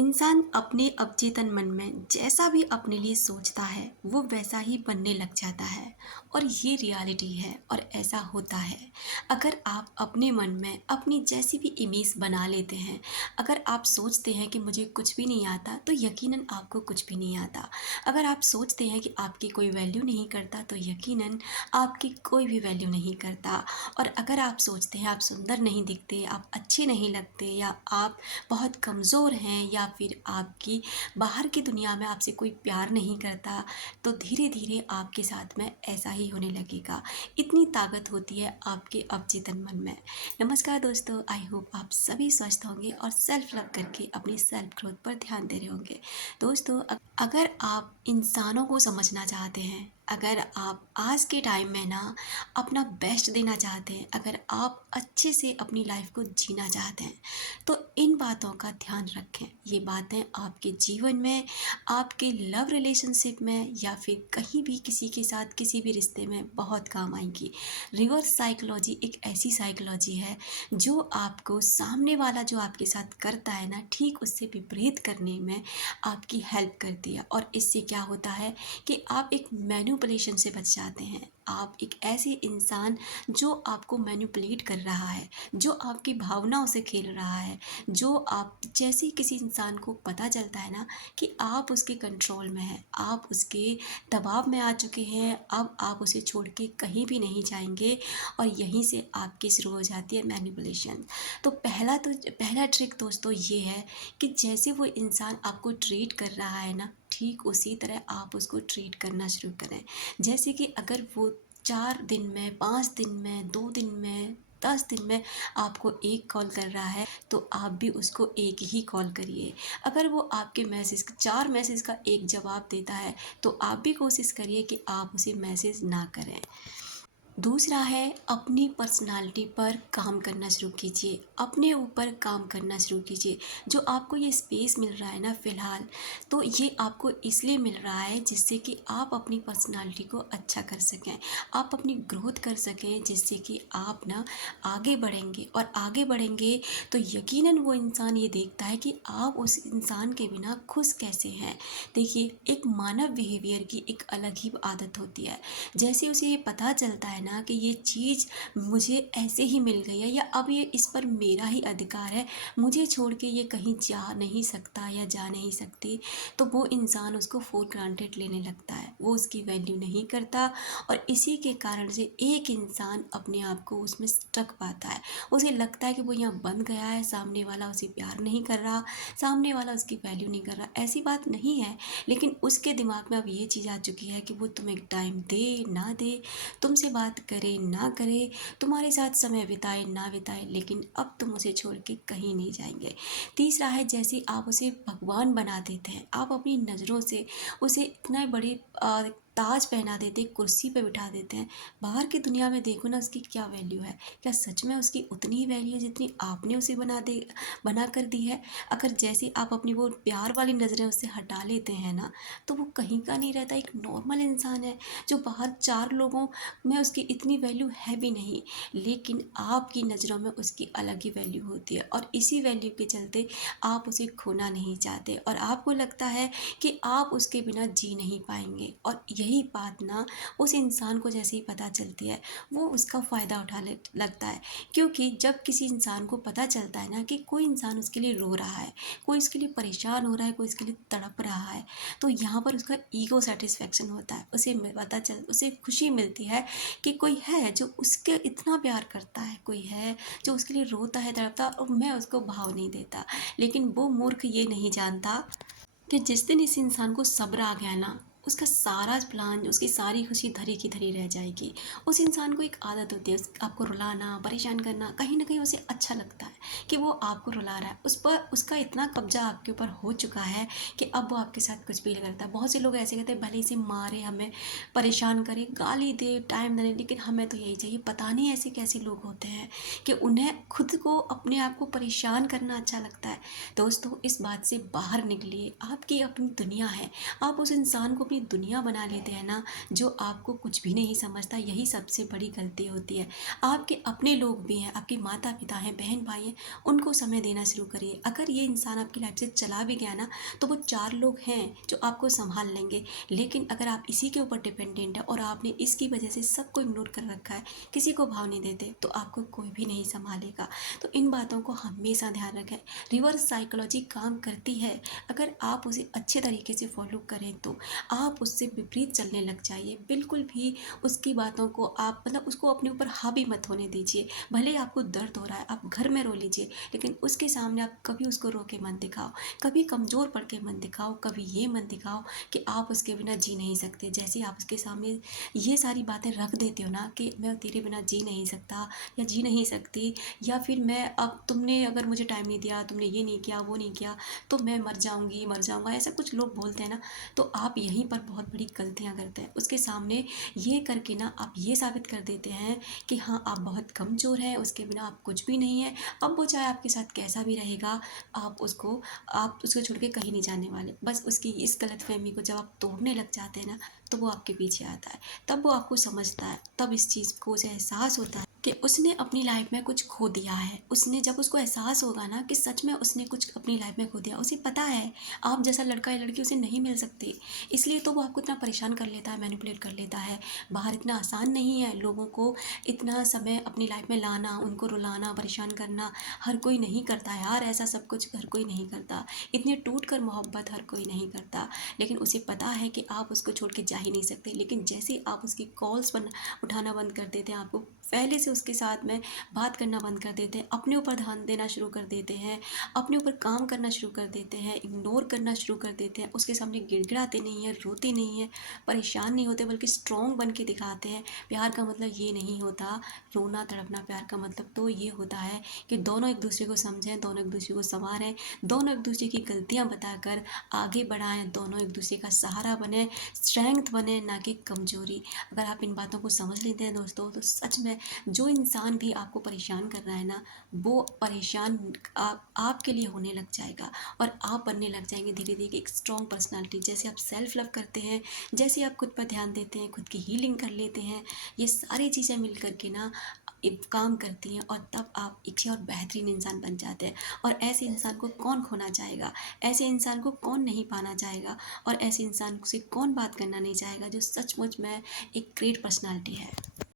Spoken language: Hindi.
इंसान अपने अवचेतन मन में जैसा भी अपने लिए सोचता है वो वैसा ही बनने लग जाता है। और ये रियलिटी है और ऐसा होता है। अगर आप अपने मन में अपनी जैसी भी इमेज बना लेते हैं, अगर आप सोचते हैं कि मुझे कुछ भी नहीं आता तो यकीनन आपको कुछ भी नहीं आता। अगर आप सोचते हैं कि आपकी कोई वैल्यू नहीं करता तो यकीनन आपकी कोई भी वैल्यू नहीं करता। और अगर आप सोचते हैं आप सुंदर नहीं दिखते, आप अच्छे नहीं लगते, या आप बहुत कमज़ोर हैं, या फिर आपकी बाहर की दुनिया में आपसे कोई प्यार नहीं करता, तो धीरे धीरे आपके साथ में ऐसा ही होने लगेगा। इतनी ताकत होती है आपके अवचेतन मन में। नमस्कार दोस्तों, आई होप आप सभी स्वस्थ होंगे और सेल्फ लव करके अपनी सेल्फ ग्रोथ पर ध्यान दे रहे होंगे। दोस्तों, अगर आप इंसानों को समझना चाहते हैं, अगर आप आज के टाइम में ना अपना बेस्ट देना चाहते हैं, अगर आप अच्छे से अपनी लाइफ को जीना चाहते हैं, तो इन बातों का ध्यान रखें। ये बातें आपके जीवन में, आपके लव रिलेशनशिप में, या फिर कहीं भी किसी के साथ किसी भी रिश्ते में बहुत काम आएंगी। रिवर्स साइकोलॉजी एक ऐसी साइकोलॉजी है जो आपको सामने वाला जो आपके साथ करता है ना, ठीक उससे विपरीत करने में आपकी हेल्प करती है। और इससे क्या होता है कि आप एक मैनिपुलेशन से बच जाते हैं। आप एक ऐसे इंसान जो आपको मैनिपुलेट कर रहा है, जो आपकी भावनाओं से खेल रहा है, जो आप जैसे ही किसी इंसान को पता चलता है ना कि आप उसके कंट्रोल में हैं, आप उसके दबाव में आ चुके हैं, अब आप उसे छोड़ के कहीं भी नहीं जाएंगे। और यहीं से आपकी शुरू हो जाती है मैनिपुलेशन। तो पहला ट्रिक दोस्तों ये है कि जैसे वो इंसान आपको ट्रीट कर रहा है ना, ठीक उसी तरह आप उसको ट्रीट करना शुरू करें। जैसे कि अगर वो 4 दिन में, 5 दिन में, 2 दिन में, 10 दिन में आपको एक कॉल कर रहा है, तो आप भी उसको एक ही कॉल करिए। अगर वो आपके मैसेज 4 मैसेज का एक जवाब देता है, तो आप भी कोशिश करिए कि आप उसे मैसेज ना करें। दूसरा है, अपनी पर्सनालिटी पर काम करना शुरू कीजिए, अपने ऊपर काम करना शुरू कीजिए। जो आपको ये स्पेस मिल रहा है ना फ़िलहाल, तो ये आपको इसलिए मिल रहा है जिससे कि आप अपनी पर्सनालिटी को अच्छा कर सकें, आप अपनी ग्रोथ कर सकें, जिससे कि आप ना आगे बढ़ेंगे। और आगे बढ़ेंगे तो यकीनन वो इंसान ये देखता है कि आप उस इंसान के बिना खुश कैसे हैं। देखिए, एक मानव बिहेवियर की एक अलग ही आदत होती है। जैसे उसे ये पता चलता है ना कि ये चीज़ मुझे ऐसे ही मिल गई है, या अब ये इस पर मेरा ही अधिकार है, मुझे छोड़ के ये कहीं जा नहीं सकता या जा नहीं सकती, तो वो इंसान उसको फॉर ग्रांटेड लेने लगता है, वो उसकी वैल्यू नहीं करता। और इसी के कारण से एक इंसान अपने आप को उसमें स्टक पाता है। उसे लगता है कि वो यहाँ बंद गया है, सामने वाला उसे प्यार नहीं कर रहा, सामने वाला उसकी वैल्यू नहीं कर रहा। ऐसी बात नहीं है, लेकिन उसके दिमाग में अब ये चीज़ आ चुकी है कि वो तुम्हें टाइम दे ना दे, तुमसे बात करे ना करे, तुम्हारे साथ समय बिताए ना बिताए, लेकिन अब तुम उसे छोड़ के कहीं नहीं जाएंगे। तीसरा है, जैसे आप उसे भगवान बना देते हैं, आप अपनी नज़रों से उसे इतना बड़ी ताज पहना देते, कुर्सी पे बिठा देते हैं। बाहर की दुनिया में देखो ना उसकी क्या वैल्यू है, क्या सच में उसकी उतनी ही वैल्यू है जितनी आपने उसे बना कर दी है। अगर जैसे आप अपनी वो प्यार वाली नज़रें उससे हटा लेते हैं ना, तो वो कहीं का नहीं रहता, एक नॉर्मल इंसान है जो बाहर 4 लोगों में उसकी इतनी वैल्यू है भी नहीं, लेकिन आपकी नज़रों में उसकी अलग ही वैल्यू होती है। और इसी वैल्यू के चलते आप उसे खोना नहीं चाहते, और आपको लगता है कि आप उसके बिना जी नहीं पाएंगे। और यही बात ना उस इंसान को जैसे ही पता चलती है, वो उसका फ़ायदा उठाने लगता है। क्योंकि जब किसी इंसान को पता चलता है ना कि कोई इंसान उसके लिए रो रहा है, कोई इसके लिए परेशान हो रहा है, कोई इसके लिए तड़प रहा है, तो यहाँ पर उसका ईगो सेटिस्फेक्शन होता है। उसे खुशी मिलती है कि कोई है जो उसके इतना प्यार करता है, कोई है जो उसके लिए रोता है, तड़पता है, और मैं उसको भाव नहीं देता। लेकिन वो मूर्ख ये नहीं जानता कि जिस दिन इस इंसान को सब्र आ गया ना, उसका सारा प्लान, उसकी सारी खुशी धरी की धरी रह जाएगी। उस इंसान को एक आदत होती है आपको रुलाना, परेशान करना। कहीं ना कहीं उसे अच्छा लगता है कि वो आपको रुला रहा है, उस पर उसका इतना कब्जा आपके ऊपर हो चुका है कि अब वो आपके साथ कुछ भी करता है। बहुत से लोग ऐसे कहते हैं, भले से मारे, हमें परेशान करे, गाली दे, टाइम देने, लेकिन हमें तो यही चाहिए। पता नहीं ऐसे कैसे लोग होते हैं कि उन्हें खुद को, अपने आप को परेशान करना अच्छा लगता है। दोस्तों, इस बात से बाहर निकलिए, आपकी अपनी दुनिया है, आप उस इंसान को अपनी दुनिया बना लेते हैं ना, जो आपको कुछ भी नहीं समझता, यही सबसे बड़ी गलती होती है। आपके अपने लोग भी हैं, आपके माता-पिता हैं, बहन-भाई हैं, उनको समय देना शुरू करिए। अगर ये इंसान आपकी लाइफ से चला भी गया ना, तो वो 4 लोग हैं जो आपको सँभाल लेंगे। लेकिन अगर आप इसी के ऊपर डिपेंडेंट हैं और आपने इसकी वजह से सबको इग्नोर कर रखा है, किसी को भाव नहीं देते, तो आपको कोई भी नहीं सँभालेगा। तो इन बातों को हमेशा ध्यान रखें। रिवर्स साइकोलॉजी काम करती है, अगर आप उसे अच्छे तरीके से फॉलो करें तो। आप उससे विपरीत चलने लग जाइए, बिल्कुल भी उसकी बातों को आप मतलब उसको अपने ऊपर हावी मत होने दीजिए। भले ही आपको दर्द हो रहा है, आप घर में रो लीजिए, लेकिन उसके सामने आप कभी उसको रो के मत दिखाओ, कभी कमज़ोर पड़ के मत दिखाओ, कभी ये मत दिखाओ कि आप उसके बिना जी नहीं सकते। जैसे ही आप उसके सामने ये सारी बातें रख देते हो ना कि मैं तेरे बिना जी नहीं सकता या जी नहीं सकती, या फिर मैं अब तुमने अगर मुझे टाइम नहीं दिया, तुमने ये नहीं किया, वो नहीं किया, तो मैं मर जाऊँगी, मर जाऊँगा, ऐसा कुछ लोग बोलते हैं ना, तो आप यहीं पर बहुत बड़ी गलतियाँ करते हैं। उसके सामने ये करके ना आप ये साबित कर देते हैं कि हाँ, आप बहुत कमज़ोर हैं, उसके बिना आप कुछ भी नहीं हैं। अब वो चाहे आपके साथ कैसा भी रहेगा, आप उसको छोड़ के कहीं नहीं जाने वाले। बस उसकी इस गलतफ़हमी को जब आप तोड़ने लग जाते हैं ना, तो वो आपके पीछे आता है। तब वो आपको समझता है, तब इस चीज़ को उसे एहसास होता है कि उसने अपनी लाइफ में कुछ खो दिया है। उसने जब उसको एहसास होगा ना कि सच में उसने कुछ अपनी लाइफ में खो दिया, उसे पता है आप जैसा लड़का या लड़की उसे नहीं मिल सकते, इसलिए तो वो आपको इतना परेशान कर लेता है, मैनिपुलेट कर लेता है। बाहर इतना आसान नहीं है लोगों को इतना समय अपनी लाइफ में लाना, उनको रुलाना, परेशान करना। हर कोई नहीं करता यार, ऐसा सब कुछ हर कोई नहीं करता। इतने टूट कर मोहब्बत हर कोई नहीं करता। लेकिन उसे पता है कि आप उसको छोड़ के जा ही नहीं सकते। लेकिन जैसे ही आप उसकी कॉल्स उठाना बंद कर देते हैं, आपको पहले से उसके साथ में बात करना बंद कर देते हैं, अपने ऊपर ध्यान देना शुरू कर देते हैं, अपने ऊपर काम करना शुरू कर देते हैं, इग्नोर करना शुरू कर देते हैं, उसके सामने गिड़गिड़ाते नहीं हैं, रोते नहीं हैं, परेशान नहीं होते, बल्कि स्ट्रॉन्ग बन के दिखाते हैं। प्यार का मतलब ये नहीं होता रोना तड़पना, प्यार का मतलब तो ये होता है कि दोनों एक दूसरे को समझें, दोनों एक दूसरे को संवारें, दोनों एक दूसरे की गलतियाँ बताकर आगे बढ़ाएं, दोनों एक दूसरे का सहारा बने, स्ट्रेंथ बने, ना कि कमजोरी। अगर आप इन बातों को समझ लेते हैं दोस्तों, तो सच में जो इंसान भी आपको परेशान कर रहा है ना, वो परेशान आपके लिए होने लग जाएगा और आप बनने लग जाएंगे धीरे धीरे एक स्ट्रॉन्ग पर्सनालिटी। जैसे आप सेल्फ लव करते हैं, जैसे आप खुद पर ध्यान देते हैं, खुद की हीलिंग कर लेते हैं, ये सारी चीज़ें मिल करके ना एक काम करती हैं, और तब आप एक और बेहतरीन इंसान बन जाते हैं। और ऐसे इंसान को कौन खोना चाहेगा, ऐसे इंसान को कौन नहीं पाना चाहेगा, और ऐसे इंसान से कौन बात करना नहीं चाहेगा जो सचमुच में एक ग्रेट पर्सनालिटी है।